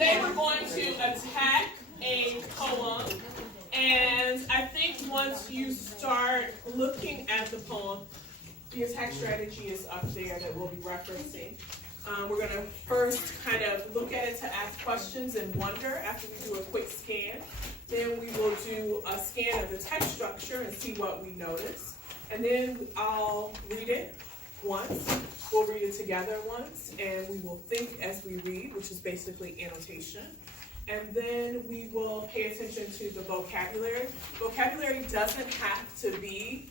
Today we're going to attack a poem, and I think once you start looking at the poem, the attack strategy is up there that we'll be referencing. We're going to first kind of look at it to ask questions and wonder after we do a quick scan. Then we will do a scan of the text structure and see what we notice. And then I'll read it once. We'll read it together once, and we will think as we read, which is basically annotation. And then we will pay attention to the vocabulary. Vocabulary doesn't have to be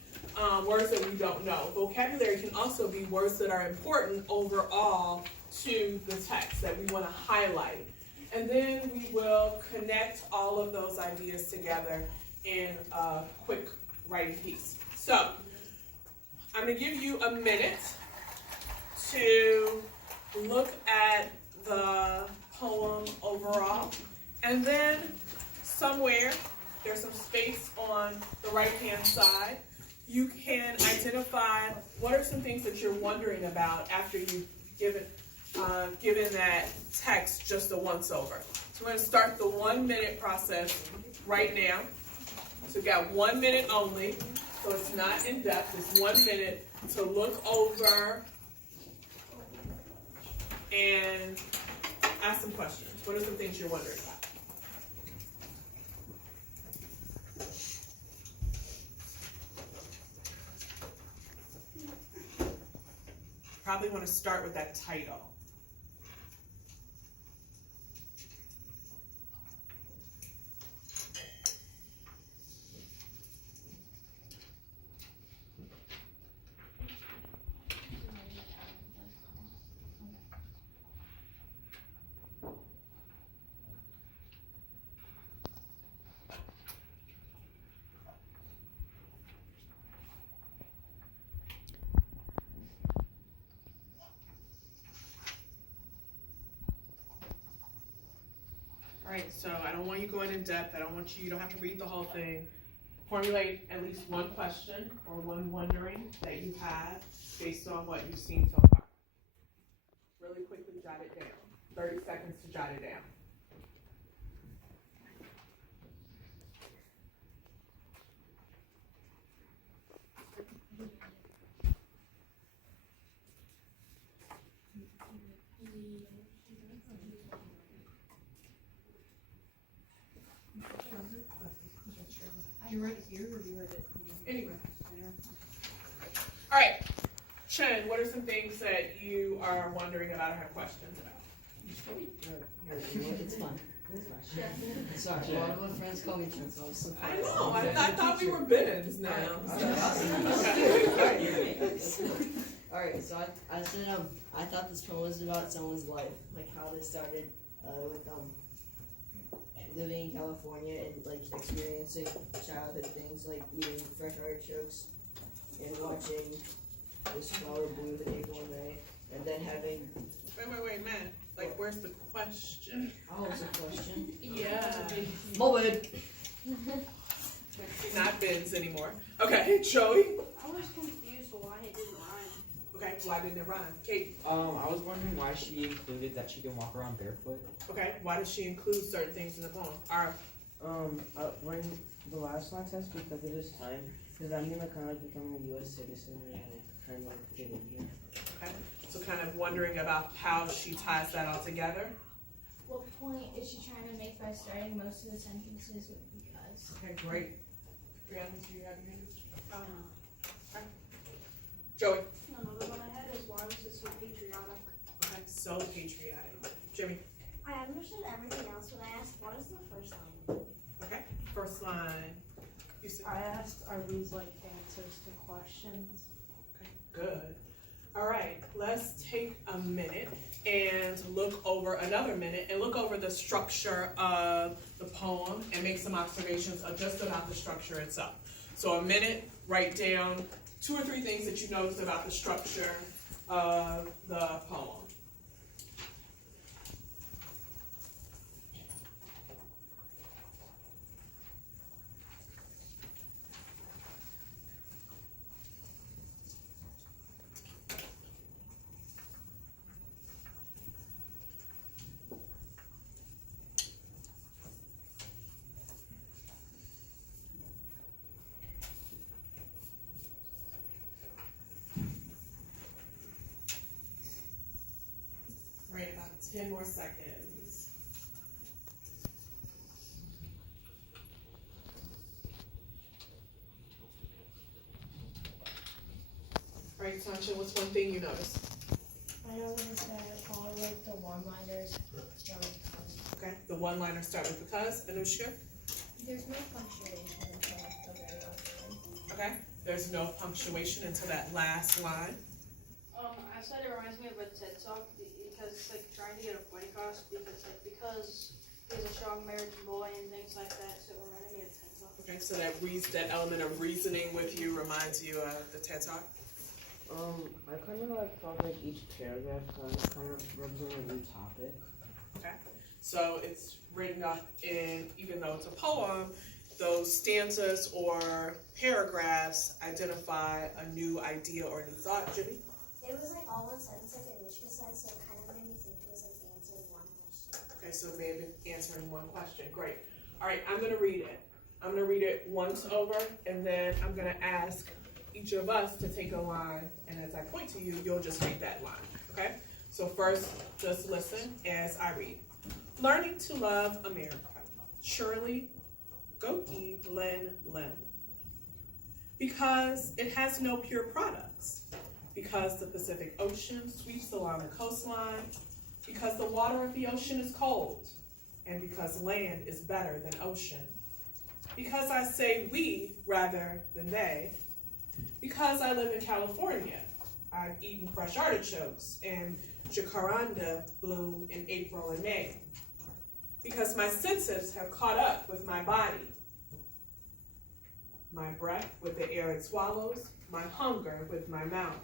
words that we don't know. Vocabulary can also be words that are important overall to the text that we want to highlight. And then we will connect all of those ideas together in a quick writing piece. So, I'm going to give you a minute to look at the poem overall, and then somewhere, there's some space on the right-hand side, you can identify what are some things that you're wondering about after you've given that text just a once-over. So we're going to start the 1 minute process right now. So we've got 1 minute only, so it's not in depth, it's 1 minute to look over and ask some questions. What are some things you're wondering about? Probably want to start with that title. All right, so I don't want you going in depth. You don't have to read the whole thing. Formulate at least one question or one wondering that you have based on what you've seen so far. Really quickly jot it down. 30 seconds to jot it down. You wrote it here or you wrote it anywhere? All right, Chen, what are some things that you are wondering about or have questions about? It's fun. Sorry, a lot of my friends call me Chen, so it's so fun. I know, I thought we were Bens now. Alright, so I said I thought this poem was about someone's life, like how they started with living in California and like experiencing childhood things like eating fresh artichokes and watching this flower bloom in April and May, and then having. Wait, Matt. Like, where's the question? Oh, it's a question. Yeah. My bad. Not Ben's anymore. Okay, Joey. I was confused why it didn't rhyme. Okay, why didn't it rhyme? Kate. I was wondering why she included that she can walk around barefoot. Okay, why does she include certain things in the poem? Ara. When the last line says because it is time, because I'm gonna kind of like becoming a U.S. citizen and like trying to like fit in here. Okay, so kind of wondering about how she ties that all together. What point is she trying to make by starting most of the sentences with because? Okay, great. Brianna, do you have your hand? Okay. Joey. Another one I had is why was it so patriotic? Okay, so patriotic. Jimmy. I understood everything else, but I asked what is the first line? Okay, first line. You said. I asked, are these like answers to questions? Okay, good. All right, let's take a minute and look over another minute and look over the structure of the poem and make some observations just about the structure itself. So a minute, write down 2 or 3 things that you noticed about the structure of the poem. 10 more seconds. All right, Tasha, what's one thing you noticed? I noticed that all like the one-liners start with Okay, the one-liner start with because. Anushka? there's no punctuation until like the very last line. Okay, there's no punctuation until that last line. I said it reminds me of a TED Talk because it's like trying to get a point across because he's a strong American boy and things like that. So it reminded me of TED Talk. Okay, so that element of reasoning with you reminds you of the TED Talk. I kind of like felt like each paragraph kind of represented a new topic. Okay, so it's written up in, even though it's a poem, those stanzas or paragraphs identify a new idea or new thought. Jimmy? It was like all one sentence like Anushka said, so it kind of made me think it was like answering one question. Okay, so maybe answering one question. Great. All right, I'm going to read it. I'm going to read it once over, and then I'm going to ask each of us to take a line, and as I point to you, you'll just read that line. Okay? So first, just listen as I read. Learning to love America. Shirley Goki Len Len. Because it has no pure products. Because the Pacific Ocean sweeps along the coastline. Because the water of the ocean is cold. And because land is better than ocean. Because I say we rather than they. Because I live in California. I've eaten fresh artichokes and jacaranda bloom in April and May. Because my senses have caught up with my body. My breath with the air it swallows, my hunger with my mouth.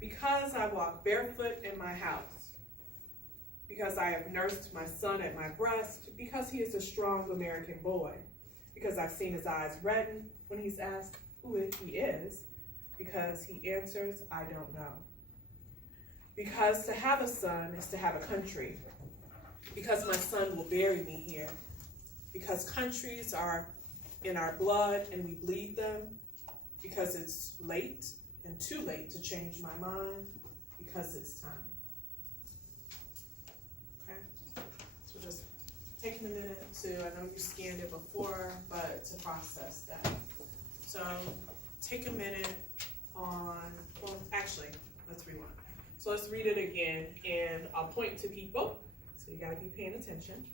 Because I walk barefoot in my house. Because I have nursed my son at my breast. Because he is a strong American boy. Because I've seen his eyes redden when he's asked who he is. Because he answers, I don't know. Because to have a son is to have a country. Because my son will bury me here. Because countries are in our blood and we bleed them. Because it's late and too late to change my mind. Because it's time. Okay? So just taking a minute to, I know you scanned it before, but to process that. So take a minute well, actually, let's rewind. So let's read it again, and I'll point to people, so you gotta be paying attention,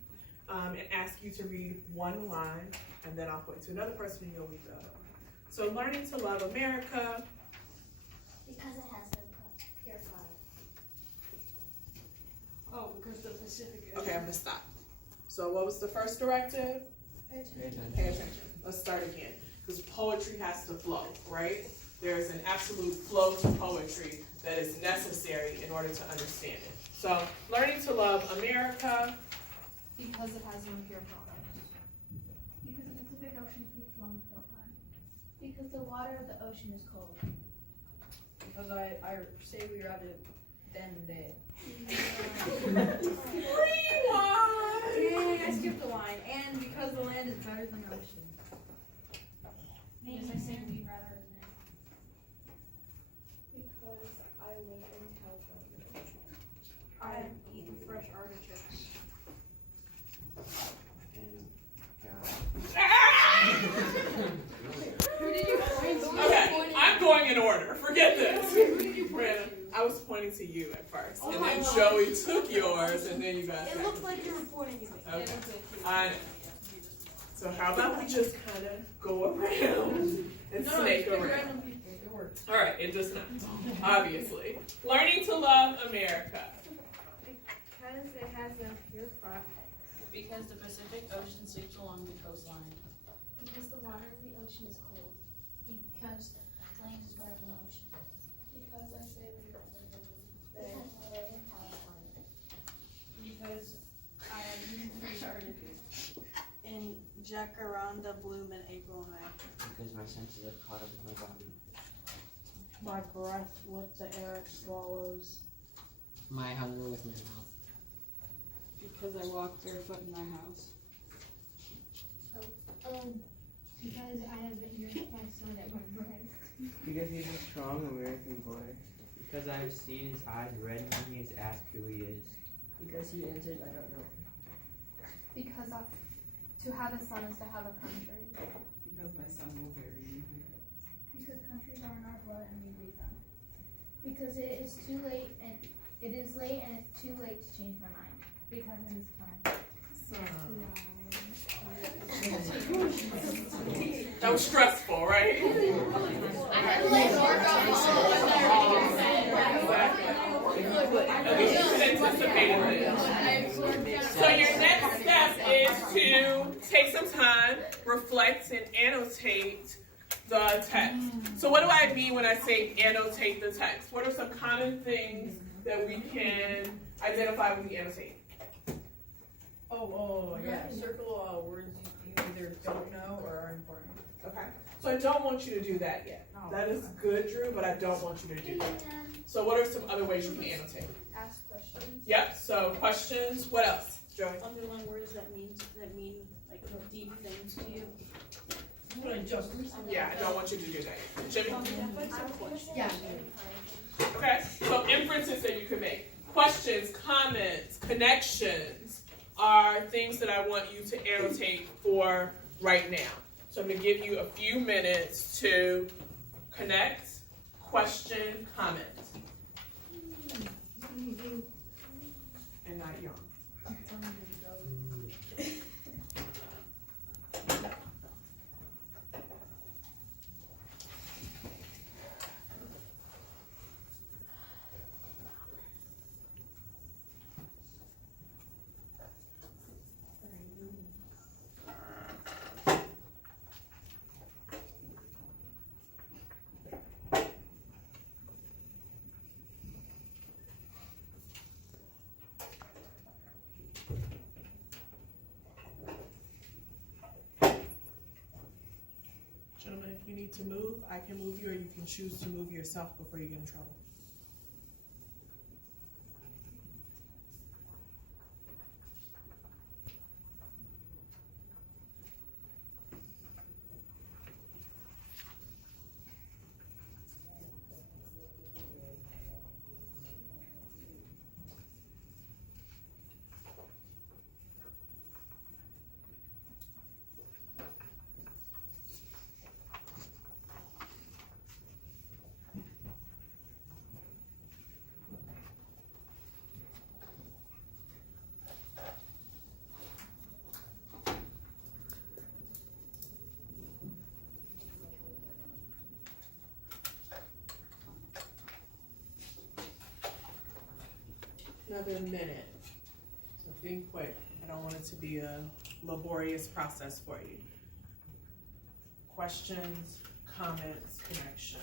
and ask you to read one line, and then I'll point to another person and you'll read the other one. So learning to love America. Because it has no pure product. Oh, because the Pacific Ocean. Okay, I'm gonna stop. So what was the first directive? Pay attention. Pay attention. Let's start again, because poetry has to flow, right? There's an absolute flow to poetry that is necessary in order to understand it. So, learning to love America. Because it has no pure products. Because the Pacific Ocean sweeps along the coastline. Because the water of the ocean is cold. Because I say we rather than they. Rewind! Dang, I skipped the line. And because the land is better than the ocean. Because I say we rather than they. Because I live in California. I've eaten fresh artichokes. Who did you point to? Okay, I'm going in order. Forget this. Who did you point Brandon, to? I was pointing to you at first, Oh and my then God. Joey took yours, and then you guys It got looked like you were pointing at me. Okay. I know. So how about we just kind of go around and snake around? Random people. It works. All right, it does not, obviously. Learning to love America. Because it has no pure product. Because the Pacific Ocean sweeps along the coastline. Because the water of the ocean is cold. Because land is better than ocean. Because I say we rather than Because I live in California. Because I have eaten fresh artichokes. And jacaranda bloom in April and May. Because my senses have caught up with my body. My breath with the air it swallows. My hunger with my mouth. Because I walk barefoot in my house. Because I have nursed my son at my breast. Because he's a strong American boy. Because I have seen his eyes redden when he is asked who he is. Because he answered, I don't know. Because to have a son is to have a country. Because my son will bury you here. Because countries are in our blood and we breathe them. Because it is too late and it is late and it's too late to change my mind. Because it is time. That was stressful, right? I had to like work Okay, you anticipated this. So your next step is to take some time, reflect, and annotate the text. So what do I mean when I say annotate the text? What are some common things that we can identify when we annotate? Yeah. Circle words you either don't know or are important. Okay. So I don't want you to do that yet. That is good, Drew, but I don't want you to do that. So what are some other ways you can annotate? Ask questions. Yep, so questions. What else, Joey? Underline words that mean like deep things to you. Yeah, I don't want you to do that. Jimmy? Yeah. Okay, so inferences that you could make. Questions, comments, connections are things that I want you to annotate for right now. So I'm going to give you a few minutes to connect, question, comment. And not yawn. Gentlemen, if you need to move, I can move you, or you can choose to move yourself before you get in trouble. Another minute. So think quick. I don't want it to be a laborious process for you. Questions, comments, connections.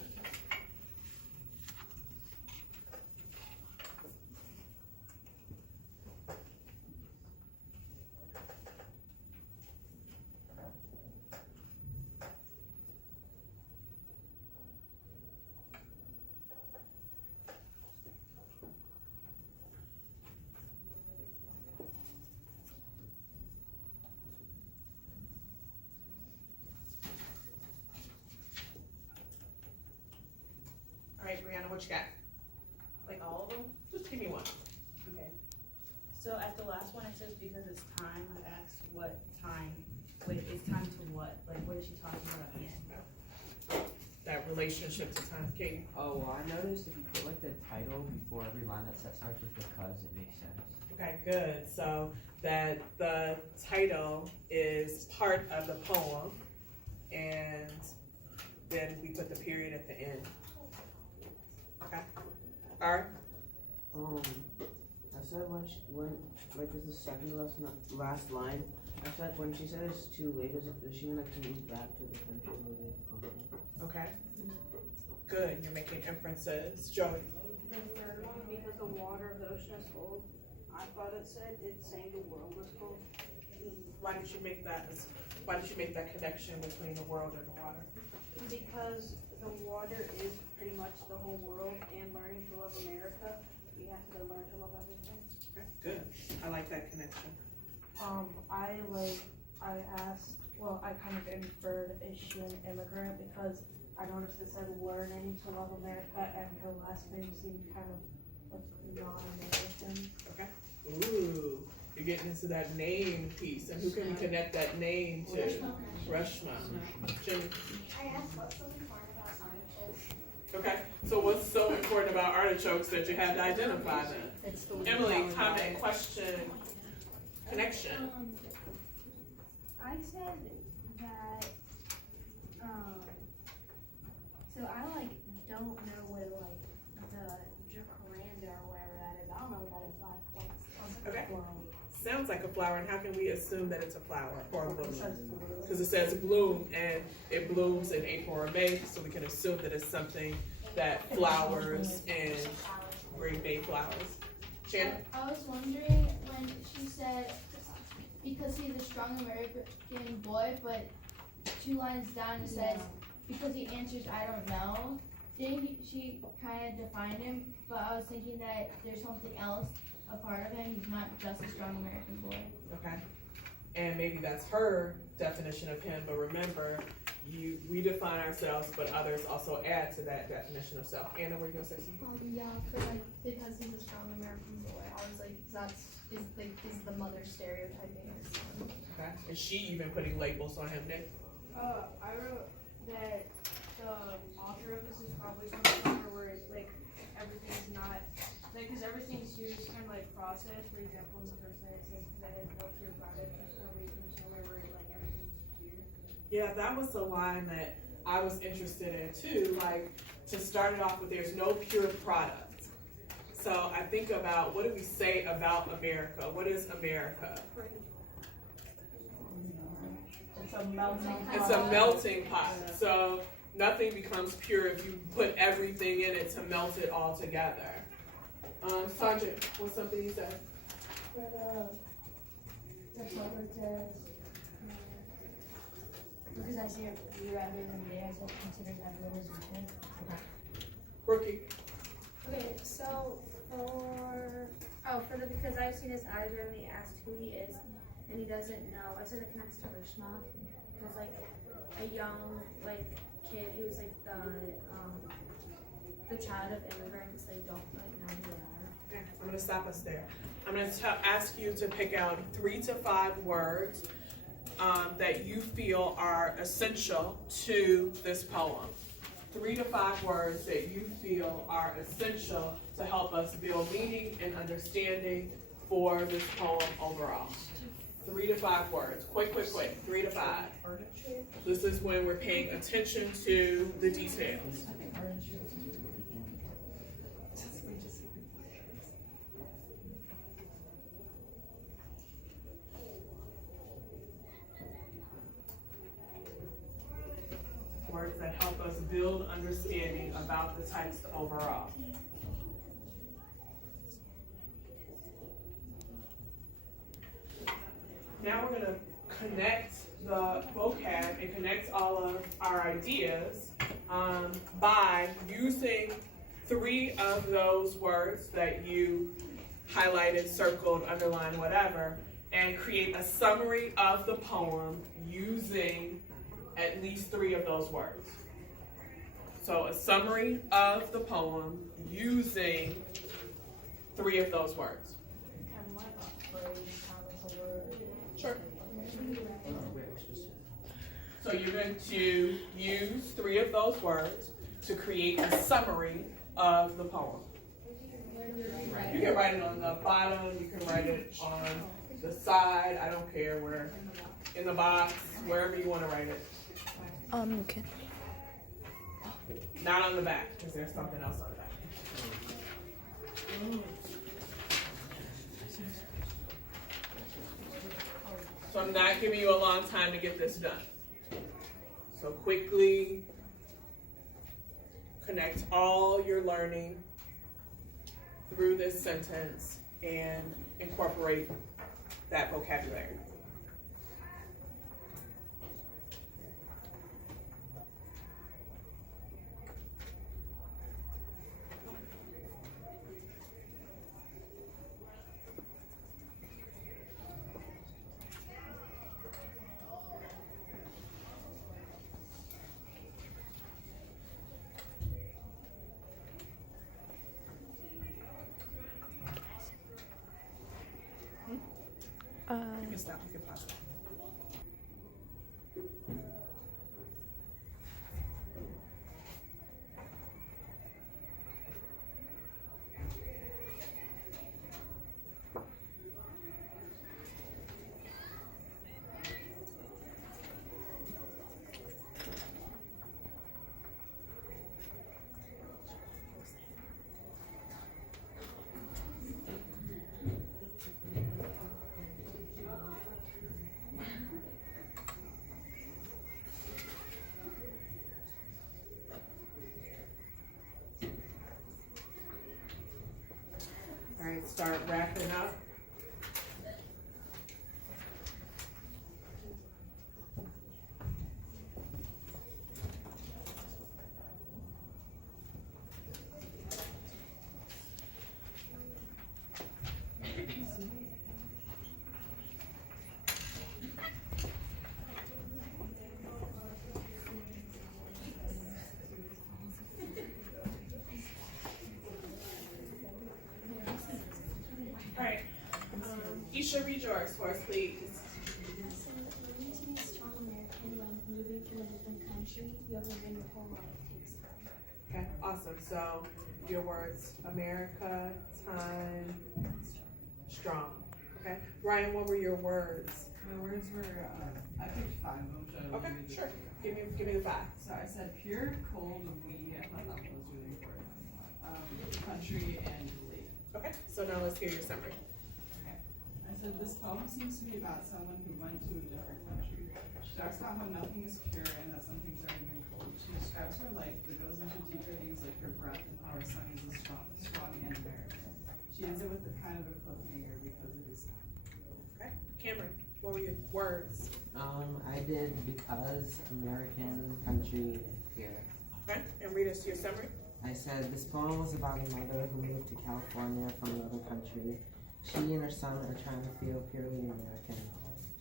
All right, Brianna, what you got? Like all of them? Just give me one. Okay. So at the last one it says because it's time, I asked what time. Wait, it's time to what? Like what is she talking about at the end? That relationship to time. Katie. Oh, well, I noticed if you put like the title before every line that starts with because, it makes sense. Okay, good. So that the title is part of the poem, and then we put the period at the end. Okay. All right. I said when like it's the second last line. I said when she said it's too late, does she mean like to move back to the country where they come from? Okay. Good. You're making inferences, Joey. The third one, because the water of the ocean is cold. I thought it said it's saying the world is cold. Why did you make that? Why did you make that connection between the world and the water? Because the water is pretty much the whole world, and learning to love America, you have to learn to love everything. Okay, good. I like that connection. I asked, well, I kind of inferred, is she an immigrant? Because I noticed it said learning to love America, and her last name seemed kind of like non-American. Okay. Ooh, you're getting into that name piece, and who can we connect that name to? Reshma. Jimmy. I asked what's so important about artichokes. Okay, so what's so important about artichokes that you had to identify them? It's the Emily, comment, question, connection. I said that, so I don't know what the jacaranda or whatever that is. I don't know what that is. Okay. Sounds like a flower, and how can we assume that it's a flower or a bloom? Because it says bloom, and it blooms in April or May, so we can assume that it's something that flowers and bring May flowers. Shannon? I was wondering when she said, because he's a strong American boy, but 2 lines down it says, because he answers, I don't know. She kind of defined him, but I was thinking that there's something else a part of him. He's not just a strong American boy. Okay. And maybe that's her definition of him, but remember, we define ourselves, but others also add to that definition of self. Anna, were you gonna say something? Yeah, because he's a strong American boy, I was like, is the mother stereotyping his son? Okay. Is she even putting labels on him, Nick? I wrote that the author of this is probably somewhere where it's everything's not, because everything's used kind of process. For example, in the first line it says that it has no pure product, there's no reason somewhere where everything's pure. Yeah, that was the line that I was interested in too, to start it off with, there's no pure product. So I think about, what do we say about America? What is America? It's a melting pot. It's a melting pot. So nothing becomes pure if you put everything in it to melt it all together. Sanjay, what's something you said? Because I see it rather than they, I said consider everyone as equal. Rookie. Okay, so because I've seen his eyes when he asked who he is and he doesn't know, I said it connects to Rishma because a young kid who's the child of immigrants, they don't know who they are. Okay, I'm gonna stop us there. I'm gonna ask you to pick out 3 to 5 words that you feel are essential to this poem. 3 to 5 words that you feel are essential to help us build meaning and understanding for this poem overall. 3 to 5 words. Quick. 3 to 5. This is when we're paying attention to the details. Words that help us build understanding about the text overall. Now we're going to connect the vocab and connect all of our ideas by using 3 of those words that you highlighted, circled, underlined, whatever, and create a summary of the poem using at least 3 of those words. So a summary of the poem using 3 of those words. Sure. So you're going to use 3 of those words to create a summary of the poem. You can write it on the bottom, you can write it on the side, I don't care where, in the box, wherever you want to write it. Okay. Not on the back, because there's something else on the back. So I'm not giving you a long time to get this done. So quickly connect all your learning through this sentence and incorporate that vocabulary. can stop, you can pause. All right, start wrapping up. All right, Isha, read yours for us, please. So, learning to be a strong American when moving to a different country you have lived your whole life takes time. Okay, awesome. So your words, America, time, strong. Okay, Ryan, what were your words? My words were, I picked 5 of them, so I will Okay, read the sure. three. Give me the 5. So I said pure, cold, we, I thought that was really important. Country and lake. Okay, so now let's hear your summary. I said this poem seems to be about someone who went to a different country. She talks about how nothing is pure and that some things are even cold. She describes her life but goes into deeper things like her breath and how her son is strong and American. She ends it with a kind of a cliffhanger because it is time. Okay, Cameron, what were your words? I did because American country here. Okay, and read us your summary. I said this poem was about a mother who moved to California from another country. She and her son are trying to feel purely American.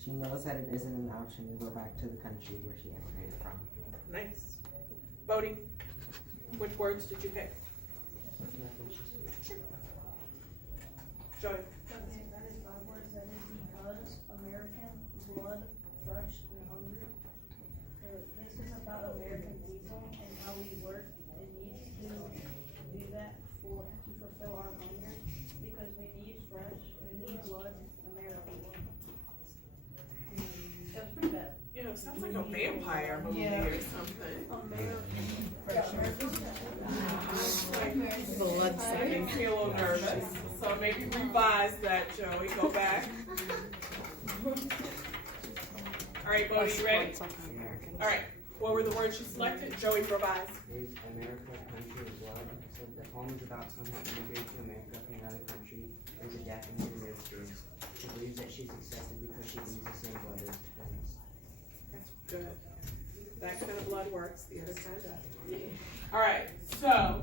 She knows that it isn't an option to go back to the country where she emigrated from. Nice. Bodie, which words did you pick? Joy. Okay, that is my words. That is because American, blood, fresh, and hungry. This is about American people and how we work and need to do that to fulfill our hunger because we need fresh, we need blood, American blood. That's pretty bad. You know, sounds like a vampire movie or something. Blood I makes me a little nervous, so maybe revise that, Joey. Go back. All right, Bodie, you ready? All right. What were the words you selected? Joey, revise. Is America country of blood? So the poem is about someone who immigrated to America from another country. There's a Japanese American. She believes that she's accepted because she believes the same blood as hers. That's good. That kind of blood works. The other kind doesn't. All right. So